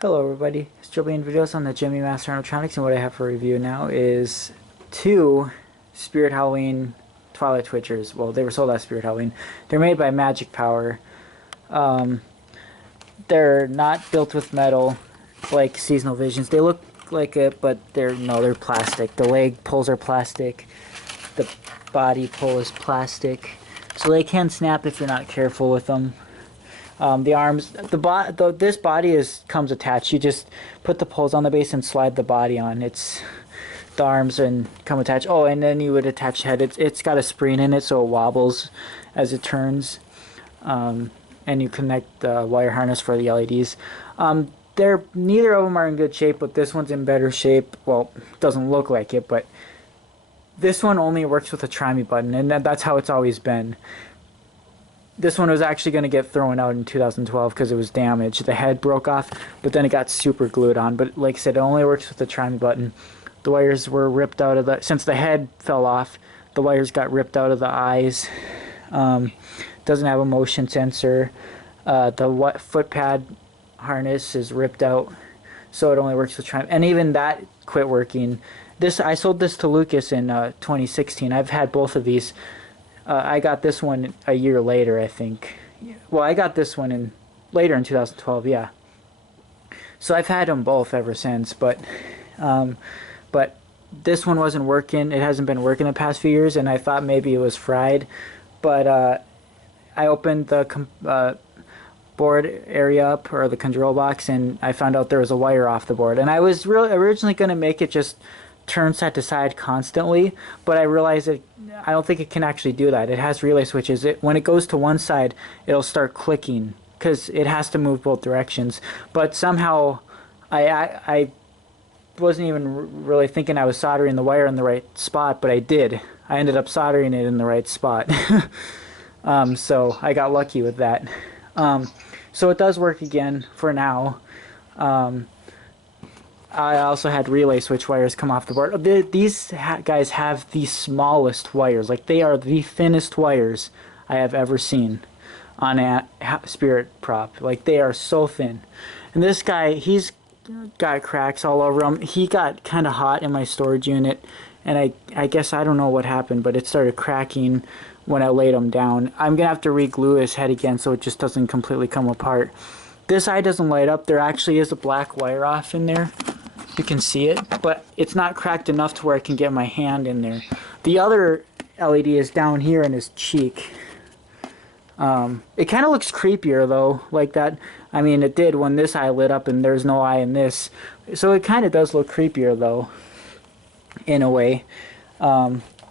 Hello everybody, it's Joe being videos on the Gemmy Master Animatronics, and what I have for review now is two Spirit Halloween Twilight Twitchers. Well, they were sold as Spirit Halloween. They're made by Magic Power. They're not built with metal like Seasonal Visions. They look like it, but they're plastic. The leg pulls are plastic. The body pull is plastic. So they can snap if you're not careful with them. The arms, this body comes attached. You just put the poles on the base and slide the body on. The arms and come attached. Oh, and then you would attach the head. It's got a spring in it, so it wobbles as it turns. And you connect the wire harness for the LEDs. Neither of them are in good shape, but this one's in better shape. Well, it doesn't look like it, but this one only works with a try me button, and that's how it's always been. This one was actually going to get thrown out in 2012 because it was damaged. The head broke off, but then it got super glued on. But like I said, it only works with the try me button. The wires were ripped out of since the head fell off, the wires got ripped out of the eyes. Doesn't have a motion sensor. The foot pad harness is ripped out, so it only works with try me. And even that quit working. I sold this to Lucas in 2016. I've had both of these. I got this one a year later, I think. Well, I got this one later in 2012, yeah. So I've had them both ever since, but this one wasn't working. It hasn't been working the past few years, and I thought maybe it was fried. But I opened the board area up, or the control box, and I found out there was a wire off the board. And I was originally going to make it just turn side to side constantly, but I realized that I don't think it can actually do that. It has relay switches. When it goes to one side, it'll start clicking because it has to move both directions. But somehow I wasn't even really thinking I was soldering the wire in the right spot, but I did. I ended up soldering it in the right spot. So I got lucky with that. So it does work again for now. I also had relay switch wires come off the board. These guys have the smallest wires. Like, they are the thinnest wires I have ever seen on a Spirit prop. Like, they are so thin. And this guy, he's got cracks all over him. He got kind of hot in my storage unit, and I guess I don't know what happened, but it started cracking when I laid him down. I'm going to have to re-glue his head again so it just doesn't completely come apart. This eye doesn't light up. There actually is a black wire off in there. You can see it, but it's not cracked enough to where I can get my hand in there. The other LED is down here in his cheek. It kind of looks creepier though, like that. I mean, it did when this eye lit up and there's no eye in this. So it kind of does look creepier though, in a way.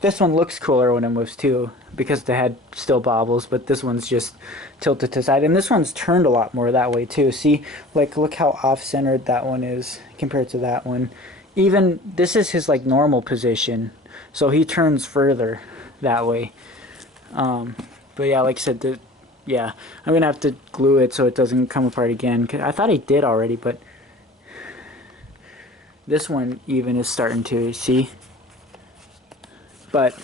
This one looks cooler when it moves too, because the head still bobbles, but this one's just tilted to the side. And this one's turned a lot more that way too. See, like, look how off-centered that one is compared to that one. Even, this is his, like, normal position, so he turns further that way. But yeah, like I said, yeah, I'm going to have to glue it so it doesn't come apart again. I thought I did already, but this one even is starting to, see? But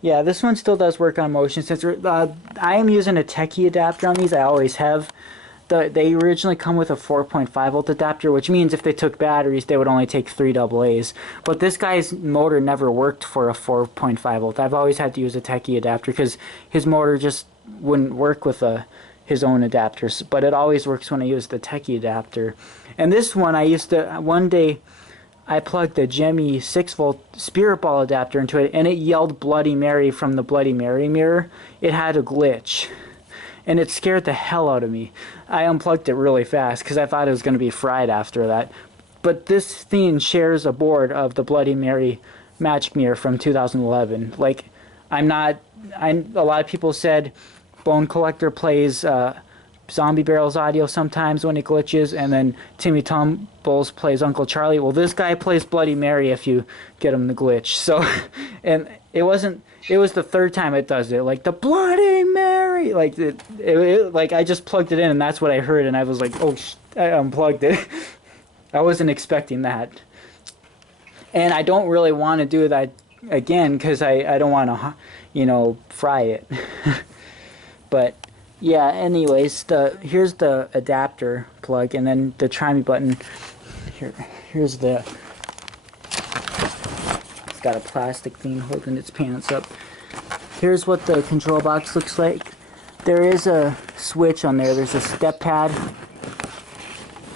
yeah, this one still does work on motion sensor. I am using a Techie adapter on these. I always have. They originally come with a 4.5 volt adapter, which means if they took batteries, they would only take 3 AA's. But this guy's motor never worked for a 4.5 volt. I've always had to use a Techie adapter because his motor just wouldn't work with his own adapters. But it always works when I use the Techie adapter. And this one, one day, I plugged a Gemmy 6-volt Spirit Ball adapter into it, and it yelled Bloody Mary from the Bloody Mary mirror. It had a glitch, and it scared the hell out of me. I unplugged it really fast because I thought it was going to be fried after that. But this thing shares a board of the Bloody Mary Magic Mirror from 2011. Like, a lot of people said Bone Collector plays Zombie Barrel's audio sometimes when it glitches, and then Timmy Tumbles plays Uncle Charlie. Well, this guy plays Bloody Mary if you get him to glitch. So, and it was the third time it does it, like the Bloody Mary, like like I just plugged it in and that's what I heard, and I was like, oh, I unplugged it. I wasn't expecting that, and I don't really want to do that again because I don't want to, you know, fry it. But yeah, anyways, here's the adapter plug. plug, and then the try me button. Here's the. It's got a plastic thing holding its pants up. Here's what the control box looks like. There is a switch on there. There's a step pad.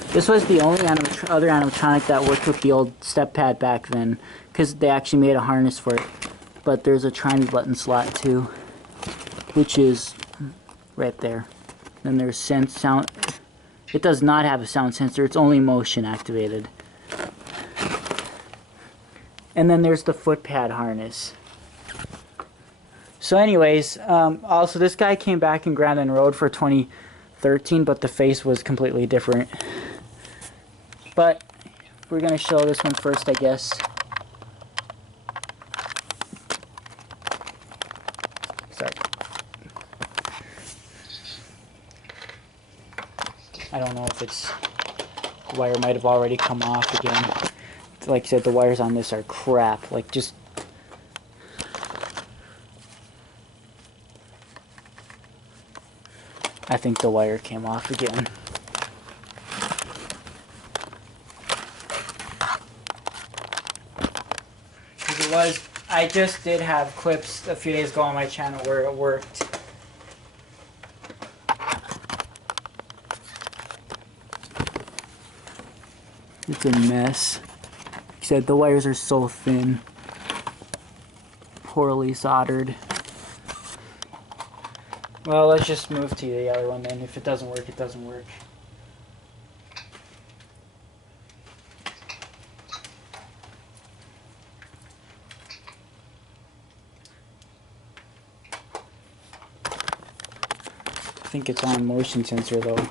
This was the only other animatronic that worked with the old step pad back then, because they actually made a harness for it. But there's a try me button slot too, which is right there. Then there's sound. It does not have a sound sensor. It's only motion activated. And then there's the foot pad harness. So anyways, also this guy came back in Ground and Road for 2013, but the face was completely different. But we're going to show this one first, I guess. Sorry. I don't know if it's... The wire might have already come off again. Like I said, the wires on this are crap. Like, just... I think the wire came off again. Because it was... I just did have clips a few days ago on my channel where it worked. It's a mess. Like I said, the wires are so thin. Poorly soldered. Well, let's just move to the other one then. If it doesn't work, it doesn't work. I think it's on motion sensor though.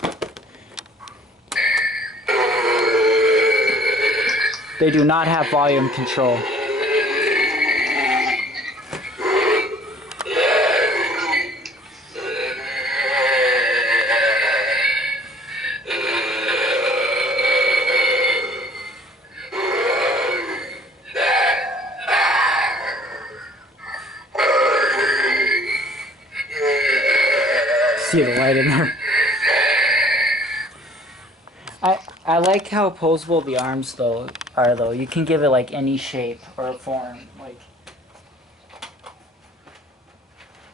They do not have volume control. See the light in there. I like how opposable the arms are though. You can give it like any shape or form. Like,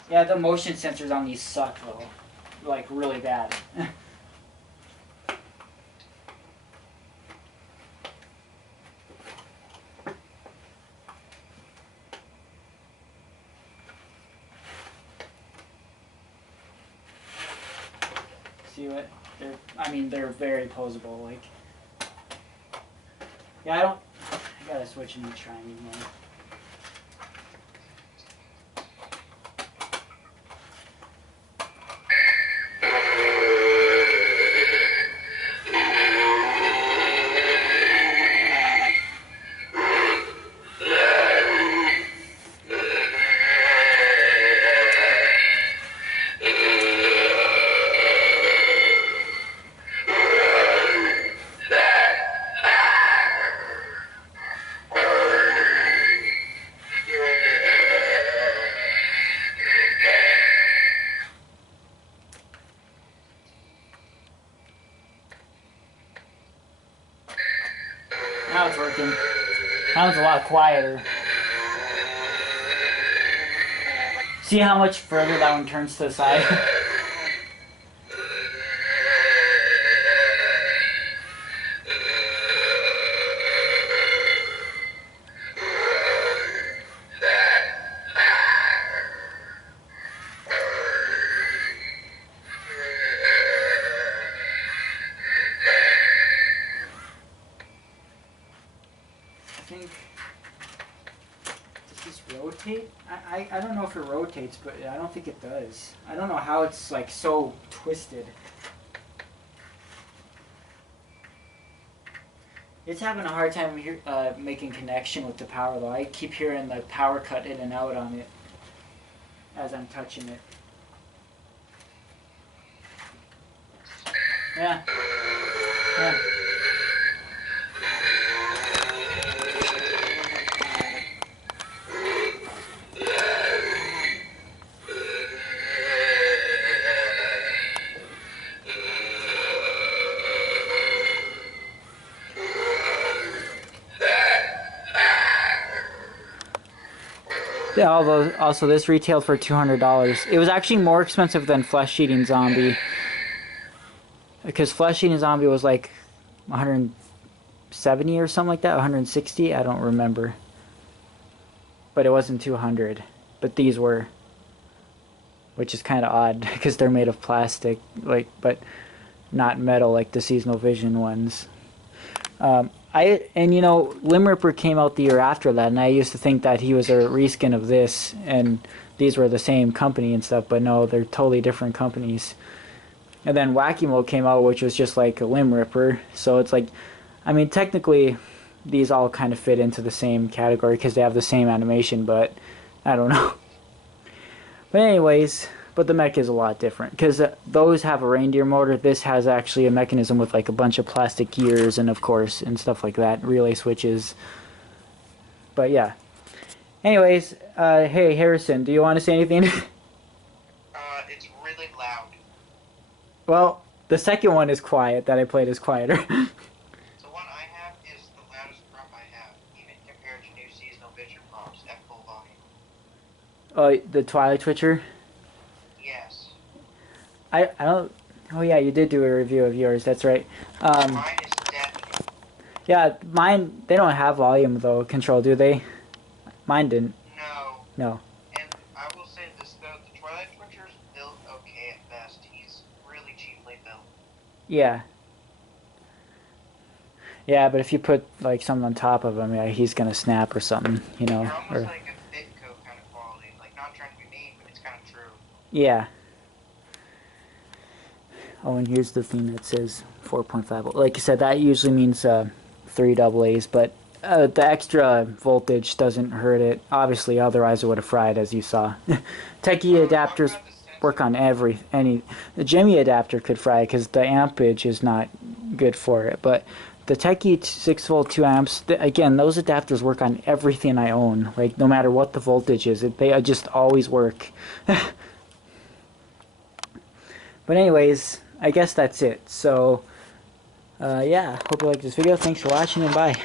yeah, the motion sensors on these suck though, like really bad. See what? They're very posable. Like, yeah, I gotta switch and try anymore. Now it's working. Now it's a lot quieter. See how much further that one turns to the side? Does this rotate? I don't know if it rotates, but I don't think it does. I don't know how it's like so twisted. It's having a hard time here, making connection with the power though. I keep hearing the power cut in and out on it as I'm touching it. Yeah. Yeah. Also, this retailed for $200. It was actually more expensive than Flesh Eating Zombie, because Flesh Eating Zombie was like 170 or something like that, 160. I don't remember, but it wasn't 200. But these were, which is kind of odd because they're made of plastic, like, but not metal like the Seasonal Vision ones. And you know, Limb Ripper came out the year after that, and I used to think that he was a reskin of this, and these were the same company and stuff, but no, they're totally different companies. And then Wacky-Mo came out, which was just like a Limb Ripper, so it's like, I mean, technically, these all kind of fit into the same category because they have the same animation, but I don't know. But anyways, but the mech is a lot different because those have a reindeer motor. This has actually a mechanism with like a bunch of plastic gears and of course and stuff like that, relay switches. But yeah. Anyways, hey Harrison, do you want to say anything? It's really loud. Well, the second one is quiet. That I played is quieter. The one I have is the loudest prop I have, even compared to new seasonal vision props at full volume. Oh, the Twilight Twitcher. Yes. I don't. Oh yeah, you did do a review of yours. That's right. Mine is deafening. Yeah, mine. They don't have volume though. Control, do they? Mine didn't. No. No. And I will say this though, the Twilight Twitcher's built okay at best. He's really cheaply built. Yeah. Yeah, but if you put like something on top of him, yeah, he's gonna snap or something, you know. They're almost Or, like a Bitco kind of quality. Like not trying to be mean, but it's kind of true. yeah. Oh, and here's the thing that says 4.5. Like you said, that usually means 3 AA's, but the extra voltage doesn't hurt it. Obviously, otherwise it would have fried, as you saw. Techie adapters work on any. The Gemmy adapter could fry because the ampage is not good for it, but the Techie 6 volt 2 amps, again, those adapters work on everything I own. Like no matter what the voltage is, they just always work. But anyways, I guess that's it. So, yeah, hope you liked this video. Thanks for watching, and bye.